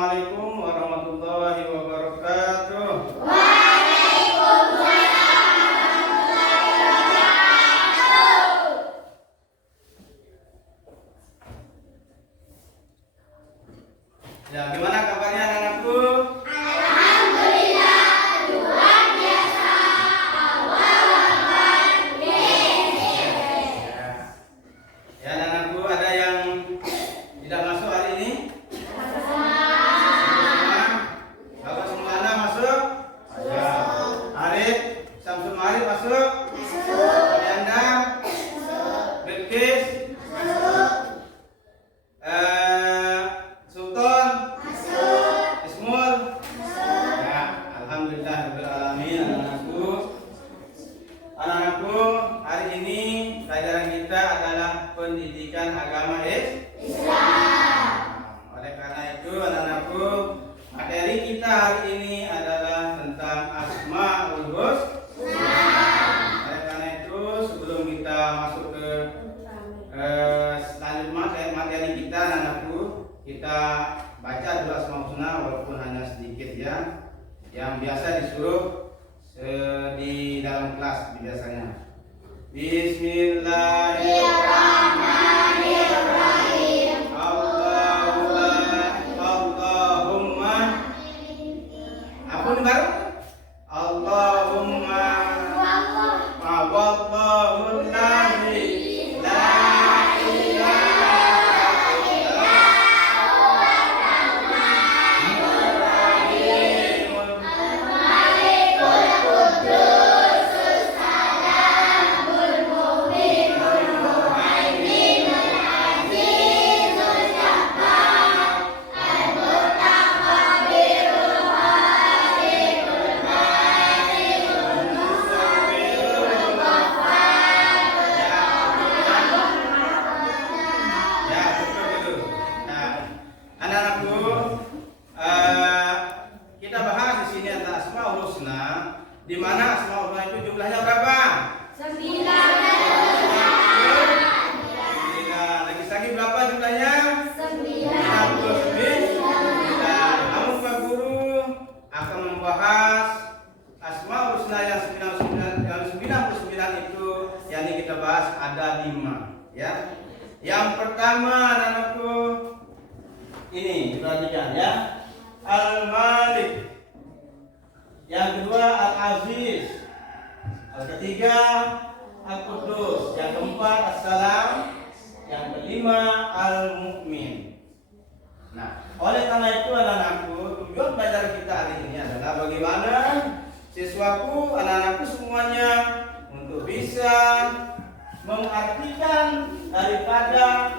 Assalamualaikum warahmatullahi wabarakatuh. Ya, gimana kabarnya anak-anakku? Alhamdulillah, luar biasa. Allahu Akbar. Ya, anak-anakku, ada yang tidak masuk hari ini? Bapak Semulana masuk? Ya. Arif, Samsul Marif masuk? Alianda? Bilqis? Sultan? Ismul? Ya, alhamdulillah rabbil alamin. Anak-anakku, hari ini pelajaran kita adalah pendidikan agama Islam. Oleh karena itu, anak-anakku, materi kita hari ini adalah tentang Asmaul Husna. Oleh karena itu, sebelum kita masuk ke selanjutnya materi kita, anak-anakku, kita baca dulu Asmaul Husna walaupun hanya sedikit ya, yang biasa disuruh di dalam kelas biasanya. Bismillahirrahmanirrahim. Allahumma. Apa nih baru? Allahumma. Wallahul ladzi la ilaha illa Ya, betul. Nah, anak-anakku, kita bahas di sini tentang Asmaul Husna, di mana Asmaul Husna itu jumlahnya berapa? 9. Lagi berapa jumlahnya? 99. Namun Pak Guru akan membahas Asmaul Husna yang 99 itu, yakni kita bahas ada 5, ya. Yang pertama, anak-anakku, ini diperhatikan ya, Al-Malik. Yang kedua Al-Aziz. Yang ketiga Al-Quddus. Yang keempat As-Salam. Yang kelima Al-Mu'min. Nah, oleh karena itu anak-anakku, tujuan belajar kita hari ini adalah bagaimana siswaku, anak-anakku semuanya untuk bisa mengartikan daripada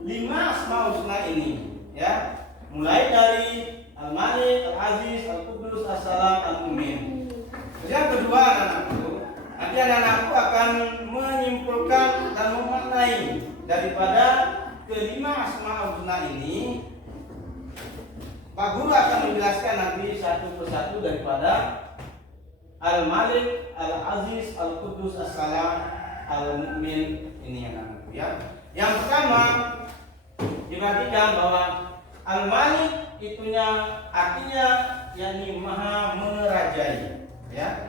5 Asmaul Husna ini, ya. Mulai dari Al-Malik, Al-Aziz, Al-Quddus, As-Salam, Al-Mu'min. Yang kedua, anak-anakku, nanti anak-anakku akan menyimpulkan dan memaknai daripada kelima Asmaul Husna ini. Pak Guru akan menjelaskan nanti satu persatu daripada Al-Malik, Al-Aziz, Al-Quddus, As-Salam, Al-Mu'min ini anak-anakku, ya. Yang pertama, diperhatikan bahwa Al-Malik itunya artinya yakni maha merajai, ya.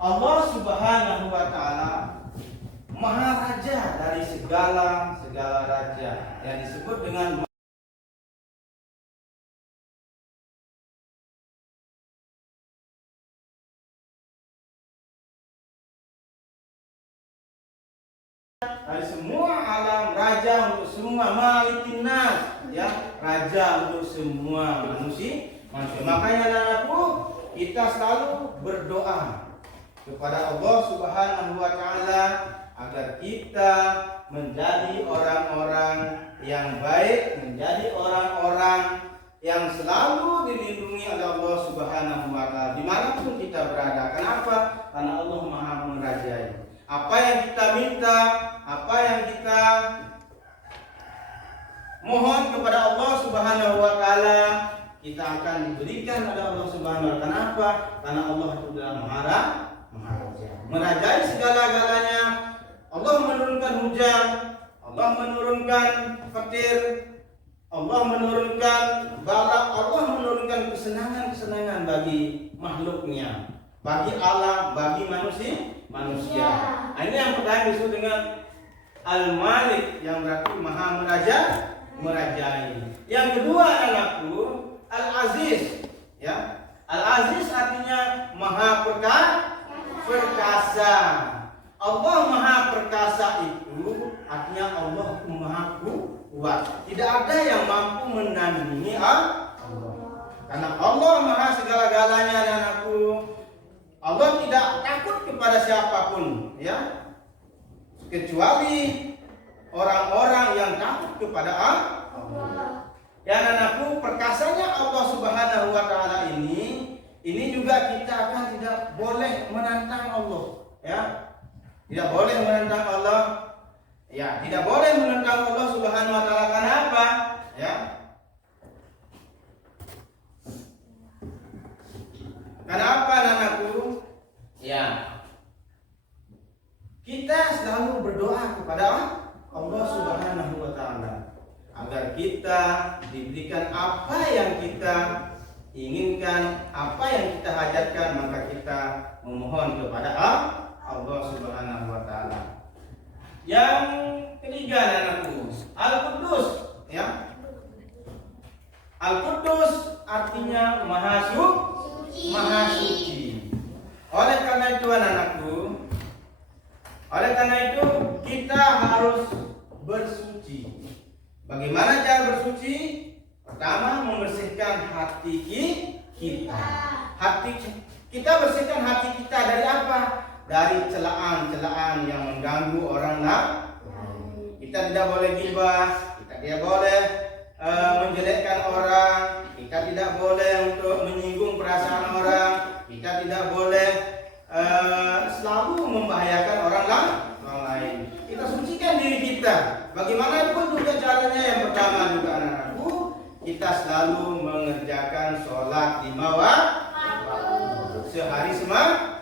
Allah Subhanahu wa taala maha raja dari segala raja yang disebut dengan dari semua alam, raja untuk semua, malikin nas, ya, raja untuk semua manusia. Makanya anak-anakku, kita selalu berdoa kepada Allah Subhanahu wa taala agar kita menjadi orang-orang yang baik, menjadi orang-orang yang selalu dilindungi oleh Allah Subhanahu wa taala dimanapun kita berada. Kenapa? Karena Allah Maha merajai. Apa yang kita minta, apa yang kita mohon kepada Allah Subhanahu wa taala, kita akan diberikan oleh Allah Subhanahu wa taala. Kenapa? Karena Allah itu adalah Maha Raja. Merajai segala-galanya. Allah menurunkan hujan, Allah menurunkan petir, Allah menurunkan balak, Allah menurunkan kesenangan-kesenangan bagi makhluknya, bagi alam, bagi manusia. Nah, ini yang pertama disebut dengan Al-Malik, yang berarti maha merajai. Yang kedua anakku, Al-Aziz, ya. Al-Aziz artinya maha perkasa. Allah maha perkasa itu artinya Allah maha kuat. Tidak ada yang mampu menandingi Allah. Karena Allah maha segala-galanya anakku. Allah tidak takut kepada siapapun, ya. Kecuali orang-orang yang takut kepada Allah. Ya anakku, perkasanya Allah Subhanahu wa taala ini juga kita akan tidak boleh menantang Allah, ya. Tidak boleh menantang Allah. Ya, tidak boleh menentang Allah Subhanahu wa taala. Kenapa? Ya. Kenapa anakku? Ya. Kita selalu berdoa kepada Allah Subhanahu wa taala agar kita diberikan apa yang kita inginkan, apa yang kita hajatkan, maka kita memohon kepada Allah Subhanahu wa taala. Yang ketiga anakku, Al-Quddus, ya. Al-Quddus artinya maha suci. Oleh karena itu anakku, kita harus bersuci. Bagaimana cara bersuci? Pertama, membersihkan hati kita. Kita bersihkan hati kita dari apa? Dari celaan-celaan yang mengganggu orang lain. Kita tidak boleh gibah, kita tidak boleh menjelekkan orang, kita tidak boleh untuk menyinggung perasaan orang, kita tidak boleh selalu membahayakan orang lain. Kita sucikan diri kita. Bagaimanapun juga caranya, yang pertama juga anak-anakku, kita selalu mengerjakan sholat 5 waktu sehari semalam.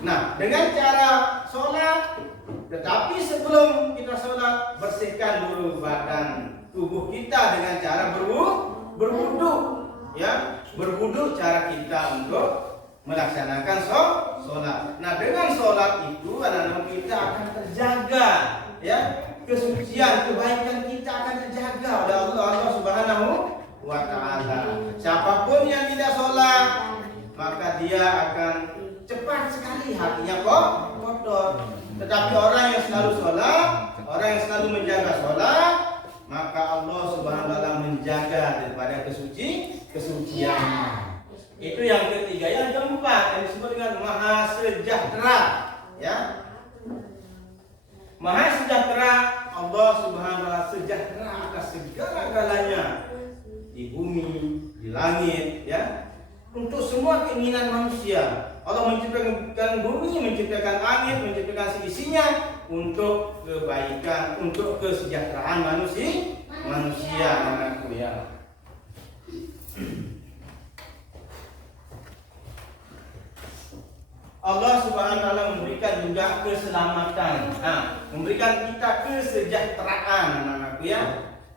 Nah, dengan cara sholat, tetapi sebelum kita sholat, bersihkan dulu badan tubuh kita dengan cara berwudu, ya. Berwudu cara kita untuk melaksanakan sholat. Nah, dengan sholat itu anak-anak kita akan terjaga, ya. Kesucian, kebaikan kita akan terjaga oleh Allah Subhanahu wa taala. Siapapun yang tidak sholat, maka dia akan cepat sekali hatinya kotor. Tetapi orang yang selalu sholat, orang yang selalu menjaga sholat, maka Allah Subhanahu wa taala menjaga daripada kesucian. Itu yang ketiga. Yang keempat yang disebut dengan maha sejahtera, ya. Maha sejahtera, Allah Subhanahu wa taala sejahtera atas segala-galanya di bumi, di langit, ya. Untuk semua keinginan manusia. Allah menciptakan bumi, menciptakan langit, menciptakan seisinya untuk kebaikan, untuk kesejahteraan manusia anakku, ya. Allah Subhanahu wa taala memberikan juga keselamatan. Memberikan kita kesejahteraan anak-anakku, ya.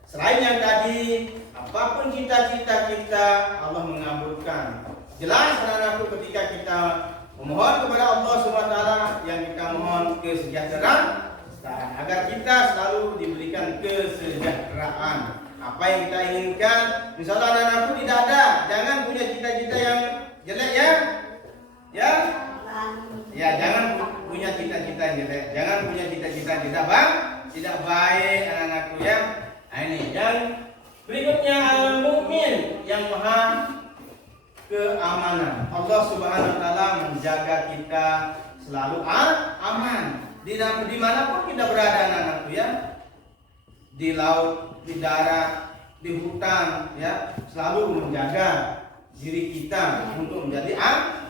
Selain yang tadi, apapun cita-cita kita, Allah mengabulkan. Jelas anak-anakku, ketika kita memohon kepada Allah Subhanahu wa taala, yang kita mohon kesejahteraan agar kita selalu diberikan kesejahteraan. Apa yang kita inginkan, misalnya anak-anakku tidak ada, jangan punya cita-cita yang jelek, ya. Ya, jangan punya cita-cita yang jelek, jangan punya cita-cita tidak baik anak-anakku, ya. Nah, ini yang berikutnya, al-mu'min, yang maha keamanan. Allah Subhanahu wa taala menjaga kita selalu aman. Di manapun kita berada anak-anakku, ya. Di laut, di darat, di hutan, ya. Selalu menjaga diri kita untuk menjadi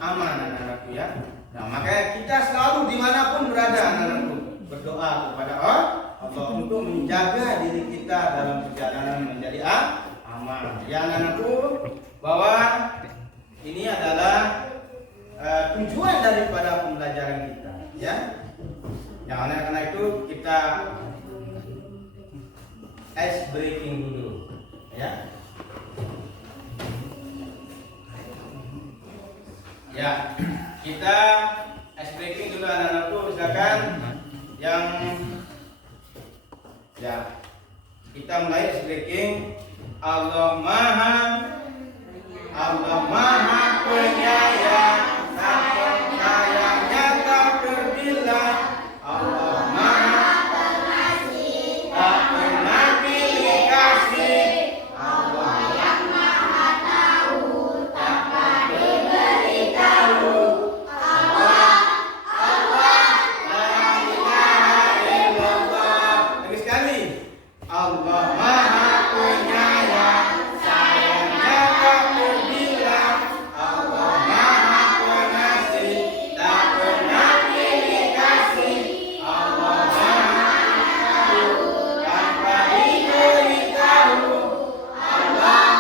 aman anak-anakku, ya. Nah, makanya kita selalu dimanapun berada anak-anakku berdoa kepada Allah untuk menjaga diri kita dalam perjalanan menjadi aman. Ya anak-anakku, bahwa ini adalah tujuan daripada pembelajaran kita, ya. Yang oleh karena itu kita ice breaking dulu. Ya. Ya, kita ice breaking dulu anak-anakku, silakan yang ya. Kita mulai ice breaking. Allah Maha Penyayang, sayangnya tak terbilang. Allah Maha Pengasih, tak pernah pilih kasih. Allah yang Maha Tahu, dapat diberitahu. Allah, la ilaha illallah. Lagi sekali. Allah Maha Penyayang, sayangnya tak terbilang. Allah Maha Pengasih, tak pernah pilih kasih. Allah Maha Tahu, tanpa diberitahu. Allah,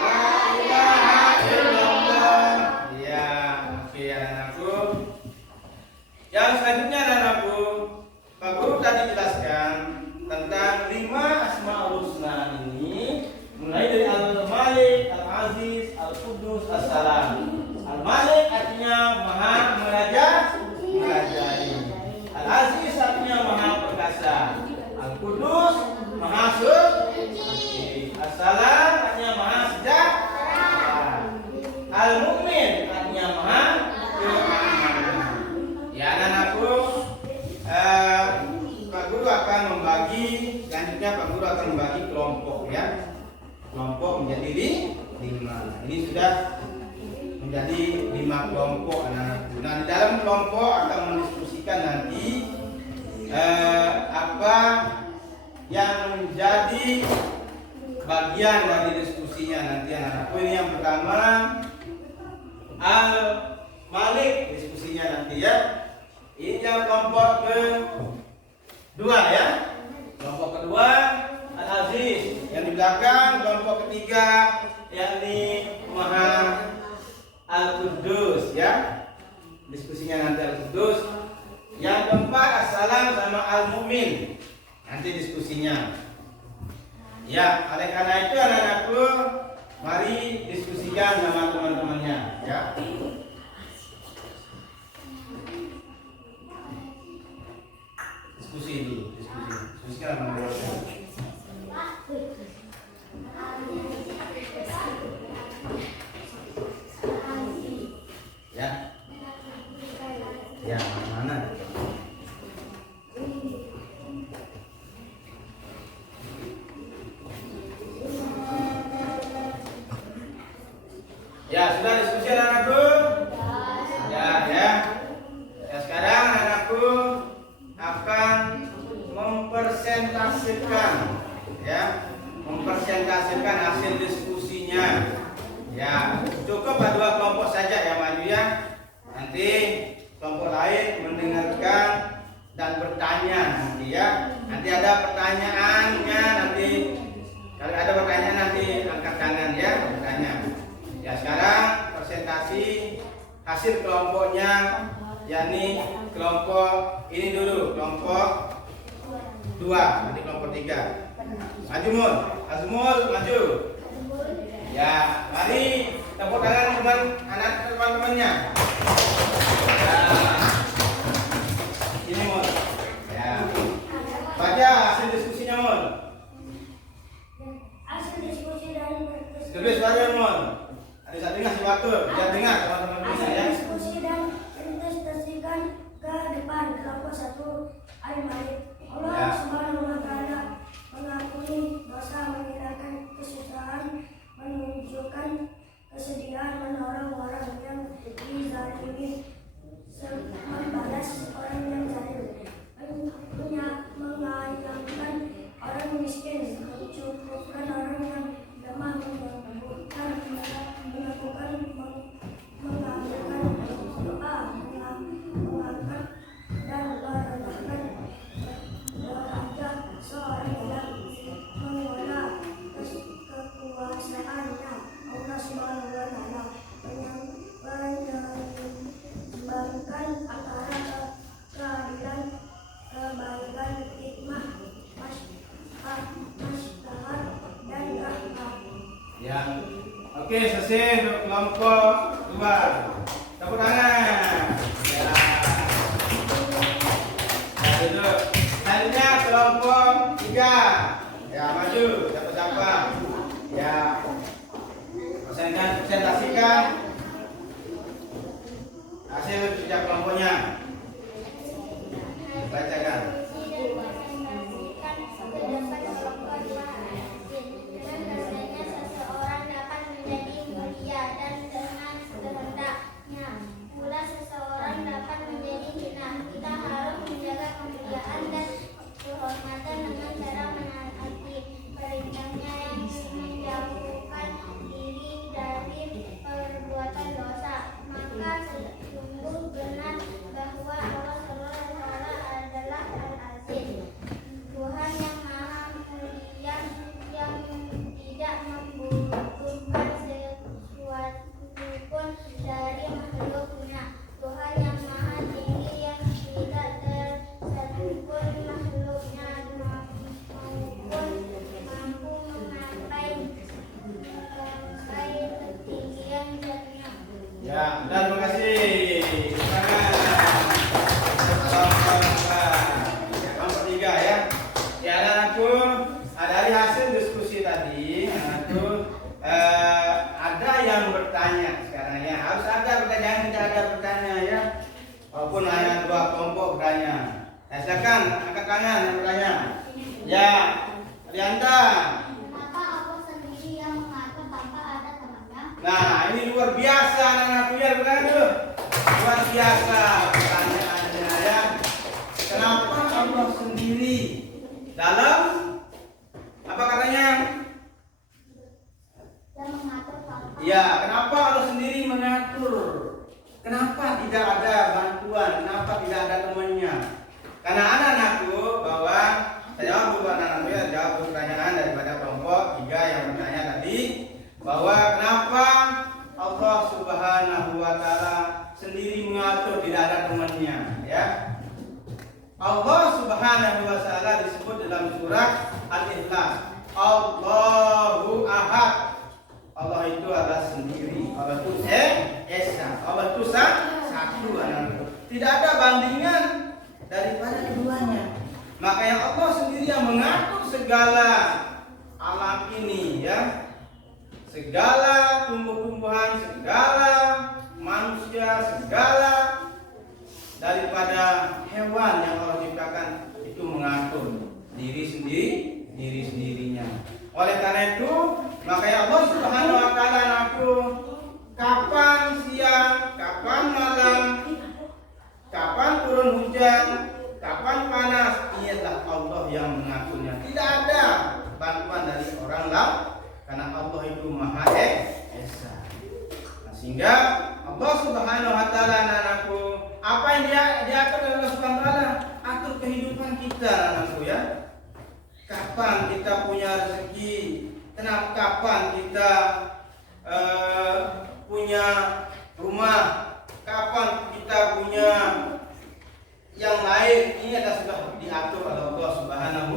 la ilaha illallah. Ya, oke anakku. Yang selanjutnya anakku, Pak Guru tadi jelaskan tentang 5 Asmaul Husna ini, mulai dari Al-Malik, Al-Aziz, Al-Qudus, As-Salam. Al-Malik artinya Maha merajai. Al-Aziz artinya Maha perkasa. Al-Qudus Maha suci. As-Salam artinya Maha sejahtera. Al-Mu'min artinya Maha keamanan. Ya anak-anakku, Pak Guru akan membagi, selanjutnya Pak Guru akan membagi kelompok ya. Kelompok menjadi 5. Ini sudah menjadi 5 kelompok anak-anakku. Nah, di dalam kelompok akan mendiskusikan nanti apa yang menjadi bagian dari diskusinya nanti anak-anakku. Ini yang pertama Al-Malik diskusinya nanti ya. Ini yang kelompok kedua ya. Kelompok kedua Al-Aziz. Yang di belakang kelompok ketiga yakni Maha Al-Qudus ya. Diskusinya nanti Al-Qudus. Yang keempat As-Salam sama Al-Mu'min. Nanti diskusinya. Ya, oleh karena itu anak-anakku, mari diskusikan sama teman-temannya ya. Diskusi dulu, diskusikan sama teman-teman. Ya. Ya, mana? Ya, sudah diskusi anak-anakku? Ya. Ya, sekarang anakku akan mempresentasikan hasil diskusinya. Ya, cukup dua kelompok saja yang maju ya. Nanti kelompok lain mendengarkan dan bertanya nanti ya. Nanti ada pertanyaannya nanti. Kalau ada pertanyaan nanti angkat tangan ya, bertanya. Ya, sekarang presentasi hasil kelompoknya, yakni kelompok ini dulu, kelompok 2, nanti kelompok 3. Maju Mul, Azmul maju. Ya, mari tepuk tangan teman-temannya. Ya. Ini Mul. Ya. Baca hasil diskusinya Mul. Hasil diskusi dan Lebih suara Mul. Ada satu ngasih waktu, biar dengar teman-teman bisa ya. diskusi dan investasikan ke depan. Kelompok 1 Al-Malik. Allah Ya. Subhanahu wa Ta'ala mengampuni dosa, menghilangkan kesusahan, menunjukkan kesedihan, menolong orang yang dizalimi, membalas orang yang zalim, menyayangkan orang Oke, selesai untuk kelompok 2. Tepuk tangan. Ya. Ya, duduk. Selanjutnya kelompok 3. Ya, maju. Siapa-siapa? Ya. Presentasikan hasil kerja kelompoknya. Bacakan. Ya, dan terima kasih. Kelompok 3 ya. Ya, anakku, dari hasil diskusi tadi, anakku ada yang bertanya sekarang ya. Harus ada pertanyaan, tidak ada bertanya ya. Walaupun hanya 2 kelompok bertanya. Ya, silakan angkat tangan yang bertanya. Ya, Rianta. Nah, ini luar biasa anak-anakku ya, bukan dulu. Luar biasa pertanyaannya ya. Kenapa Allah sendiri dalam apa katanya? Ya, kenapa Allah sendiri mengatur? Kenapa tidak ada bantuan? Kenapa tidak ada temannya? Karena anak-anakku bahwa saya jawab dulu anak-anakku ya, jawab pertanyaan daripada kelompok 3 yang bertanya tadi. Bahwa kenapa Allah Subhanahu wa taala sendiri mengatur, tidak ada temannya ya. Allah Subhanahu wa taala disebut dalam surat Al-Ikhlas, Allahu Ahad. Allah itu adalah sendiri, Allah itu esa, Allah itu satu. Tidak ada bandingan daripada keduanya. Makanya Allah sendiri yang mengatur segala alam ini ya. Segala tumbuh-tumbuhan, segala manusia, segala daripada hewan yang Allah ciptakan itu mengatur diri sendirinya. Oleh karena itu, makanya Allah Subhanahu wa taala ngatur kapan siang, kapan malam, kapan turun hujan, kapan panas. Ini adalah Allah yang mengaturnya. Tidak ada bantuan dari orang lain. Karena Allah itu Maha Esa. Nah, sehingga Allah Subhanahu wa taala anakku, apa yang diatur oleh Allah Subhanahu wa taala? Atur kehidupan kita anakku ya. Kapan kita punya rezeki? Kenapa kapan kita punya rumah? Kapan kita punya yang lain? Ini adalah sudah diatur oleh Allah Subhanahu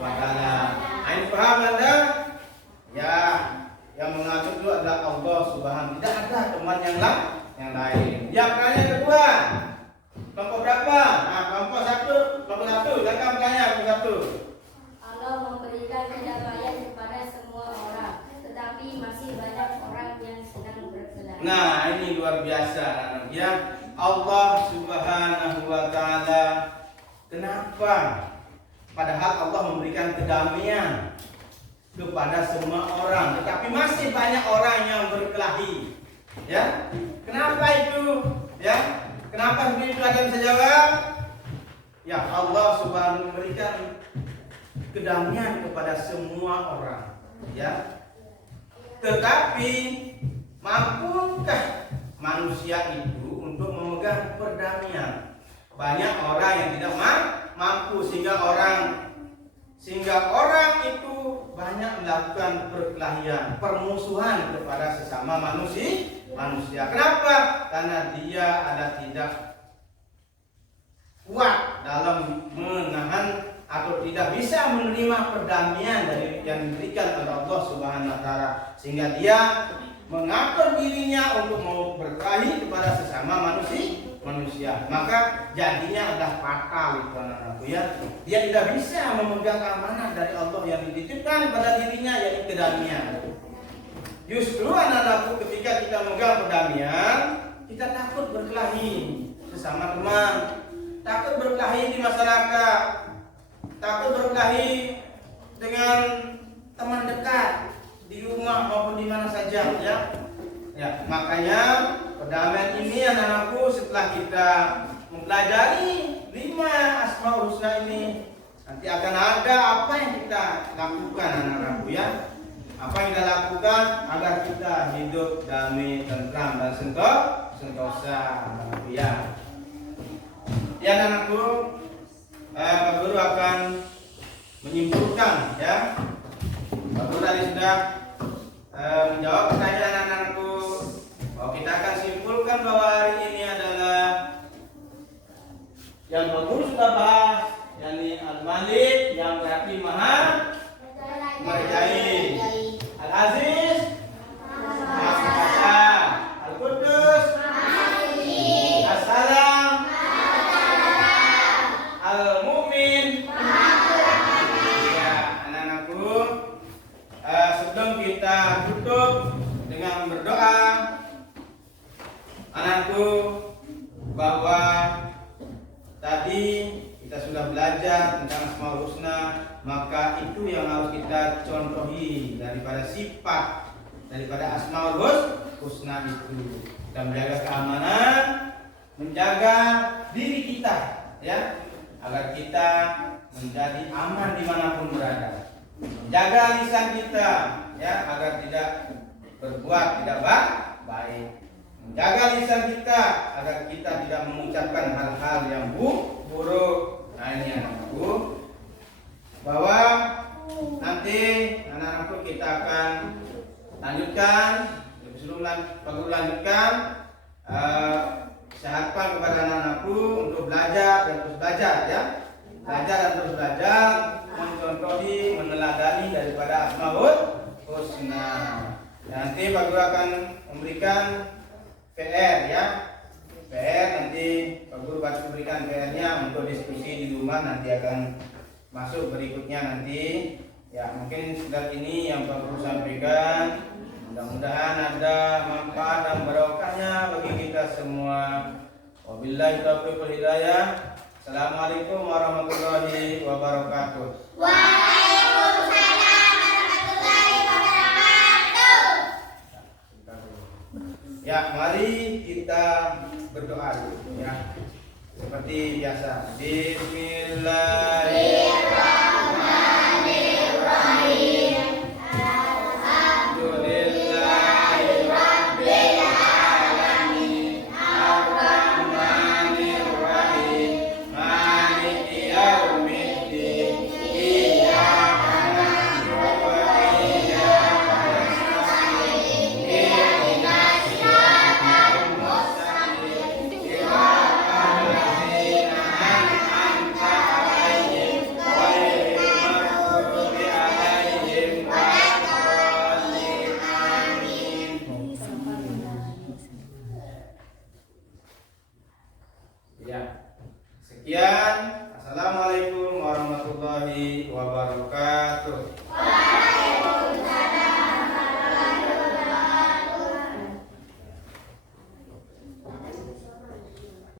wa taala. Ini paham Anda? Ya, yang mengatur itu adalah Allah Subhanahu. Tidak ada teman yang lain. Yang pertanyaan kedua, kelompok berapa? Nah, kelompok 1, kelompok 1. Silakan bertanya kelompok 1. Allah memberikan kedamaian kepada semua orang, tetapi masih banyak orang yang sedang berkelahi. Nah, ini luar biasa ya. Allah Subhanahu wa taala, kenapa? Padahal Allah memberikan kedamaian kepada semua orang, tetapi masih banyak orang yang berkelahi. Ya, kenapa itu? Ya, kenapa begitu? Ada bisa jawab? Ya, Allah Subhanahu memberikan kedamaian kepada semua orang. Ya, tetapi mampukah manusia itu untuk memegang perdamaian? Banyak orang yang tidak mampu sehingga orang itu banyak melakukan perkelahian, permusuhan kepada sesama manusia. Kenapa? Karena dia tidak kuat dalam menahan atau tidak bisa menerima perdamaian dari yang diberikan oleh Allah Subhanahu wa taala, sehingga dia mengatur dirinya untuk mau berkelahi kepada sesama manusia, maka jadinya adalah fatal itu anak-anakku ya. Dia tidak bisa memegang amanah dari Allah yang dititipkan pada dirinya, yaitu kedamaian. Justru anak-anakku, ketika kita memegang kedamaian, kita takut berkelahi sesama teman, takut berkelahi di masyarakat, takut berkelahi dengan teman dekat di rumah maupun di mana saja ya. Ya, makanya perdamaian ini anak-anakku, setelah kita mempelajari 5 Asmaul Husna ini, nanti akan ada apa yang kita lakukan anak-anakku ya. Apa yang kita lakukan agar kita hidup damai, tentram dan sentosa anak-anakku ya. Ya anak-anakku, Pak Guru akan menyimpulkan ya. Pak Guru tadi sudah menjawab pertanyaan anak-anakku. Kita akan simpulkan bahwa hari ini adalah yang Pak Guru sudah bahas, yakni Al-Malik yang berarti Maha Merajai, Al-Aziz Maha Kuasa, Al-Qudus As-Salam, Al-Mu'min. Ya, anak-anakku, sebelum kita tutup dengan berdoa, anakku, bahwa tadi kita sudah belajar tentang Asmaul Husna, maka itu yang harus kita contohi daripada sifat daripada Asmaul Husna itu. Kita menjaga keamanan, menjaga diri kita ya, agar kita menjadi aman dimanapun berada. Menjaga lisan kita ya, agar tidak berbuat tidak baik. Menjaga lisan kita agar kita tidak mengucapkan hal-hal yang buruk. Nah ini anak-anakku, bahwa nanti anak-anakku kita akan lanjutkan. Sebelum Pak Guru lanjutkan, saya harapkan kepada anak-anakku untuk belajar dan terus belajar ya. Belajar dan terus belajar, mencontohi, meneladani daripada Asmaul Husna. Nanti Pak Guru akan memberikan PR ya. PR nanti Pak Guru berikan PR-nya untuk diskusi di rumah, nanti akan masuk berikutnya nanti. Ya, mungkin sekedar ini yang Pak Guru sampaikan. Mudah-mudahan ada manfaat dan barokahnya bagi kita semua. Wabillahi taufiq wal hidayah. Assalamualaikum warahmatullahi wabarakatuh. Waalaikumsalam warahmatullahi wabarakatuh. Ya, mari kita berdoa dulu ya. Seperti biasa. Bismillahirrahmanirrahim. Alhamdulillahirabbil alamin. Arrahmanirrahim. Maliki yaumiddin. Iyyaka na'budu wa iyyaka nasta'in. Ihdinas siratal mustaqim. Siratal ladzina an'amta 'alaihim ghairil maghdubi 'alaihim waladdallin. Amin. Ya. Sekian. Assalamualaikum warahmatullahi wabarakatuh.